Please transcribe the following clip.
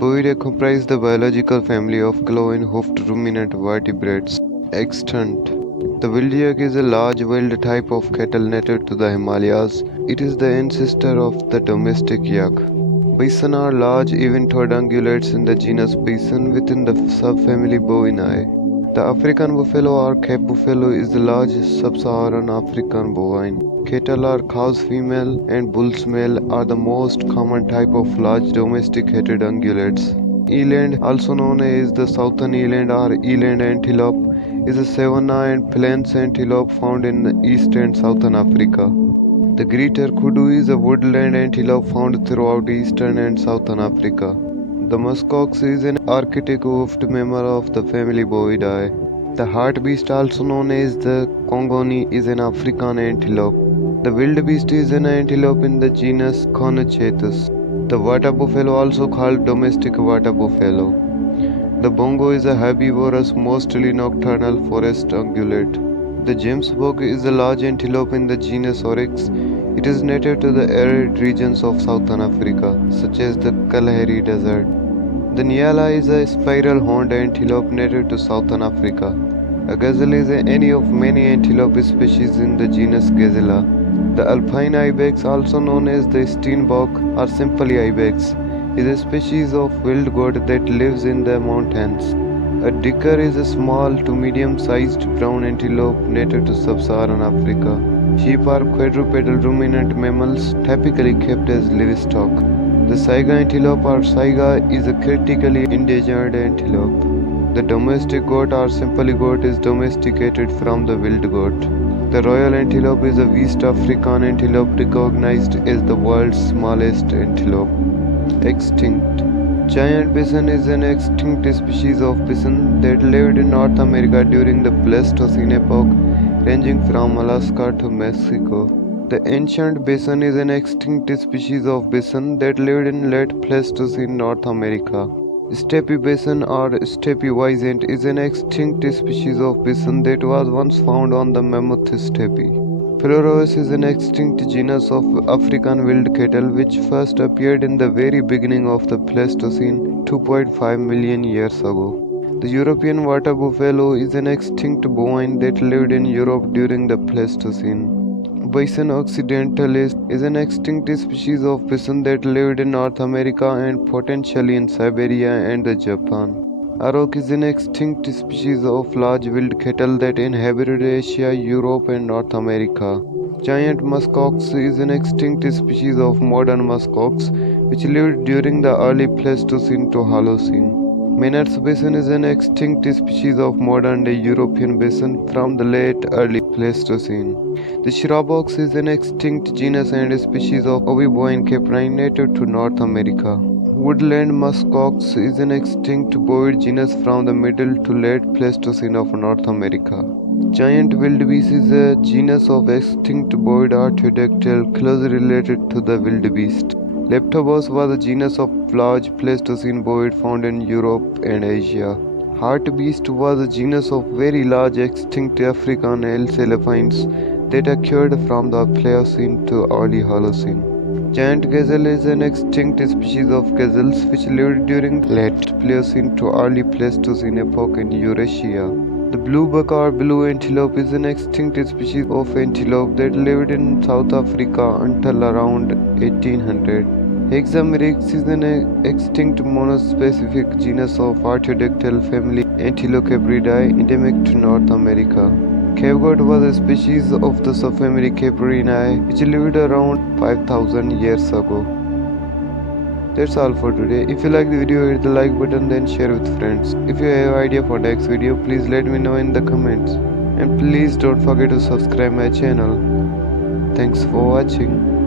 Boidae comprise the biological family of clawing-hoofed ruminant vertebrates extant. The wild yak is a large wild type of cattle native to the Himalayas. It is the ancestor of the domestic yak. Bison are large, even-toed ungulates in the genus Bison within the subfamily Bovinae. The African buffalo or Cape buffalo is the largest sub-Saharan African bovine. Cattle or cows female and bulls male are the most common type of large domesticated ungulates. Eland, also known as the southern eland or eland antelope, is a savanna and plains antelope found in East and Southern Africa. The greater kudu is a woodland antelope found throughout eastern and southern Africa. The muskox is an arctic hoofed member of the family Bovidae. The hartebeest, also known as the congoni, is an African antelope. The wildebeest is an antelope in the genus Conchatus. The water buffalo, also called domestic water buffalo. The bongo is a herbivorous, mostly nocturnal forest ungulate. The gemsbok is a large antelope in the genus Oryx. It is native to the arid regions of southern Africa, such as the Kalahari Desert. The nyala is a spiral-horned antelope native to southern Africa. A gazelle is any of many antelope species in the genus Gazella. The alpine ibex, also known as the steenbok or simply ibex, is a species of wild goat that lives in the mountains. A dicker is a small to medium-sized brown antelope native to sub-Saharan Africa. Sheep are quadrupedal ruminant mammals typically kept as livestock. The saiga antelope or saiga is a critically endangered antelope. The domestic goat or simply goat is domesticated from the wild goat. The royal antelope is a West African antelope recognized as the world's smallest antelope. Extinct. Giant bison is an extinct species of bison that lived in North America during the Pleistocene epoch, ranging from Alaska to Mexico. The ancient bison is an extinct species of bison that lived in late Pleistocene North America. Steppe bison or steppe wisent is an extinct species of bison that was once found on the Mammoth Steppe. Phalaropus is an extinct genus of African wild cattle which first appeared in the very beginning of the Pleistocene 2.5 million years ago. The European water buffalo is an extinct bovine that lived in Europe during the Pleistocene. Bison occidentalis is an extinct species of bison that lived in North America and potentially in Siberia and Japan. Auroch is an extinct species of large wild cattle that inhabited Asia, Europe, and North America. Giant muskox is an extinct species of modern muskox which lived during the early Pleistocene to Holocene. Maynard's bison is an extinct species of modern-day European bison from the late early Pleistocene. The shrub-ox is an extinct genus and species of ovibovine caprine native to North America. Woodland muskox is an extinct bovid genus from the middle to late Pleistocene of North America. Giant wildebeest is a genus of extinct bovid artiodactyl closely related to the wildebeest. Leptobos was a genus of large Pleistocene bovid found in Europe and Asia. Hartebeest was a genus of very large extinct African elf-elephants that occurred from the Pliocene to early Holocene. Giant gazelle is an extinct species of gazelles which lived during late Pliocene to early Pleistocene epoch in Eurasia. The bluebuck or blue antelope is an extinct species of antelope that lived in South Africa until around 1800. Hexameryx is an extinct monospecific genus of artiodactyl family Antilocapridae endemic to North America. Cave goat was a species of the subfamily Caprinae which lived around 5000 years ago. That's all for today. If you like the video, hit the like button, then share with friends. If you have idea for next video, please let me know in the comments. And please don't forget to subscribe my channel. Thanks for watching.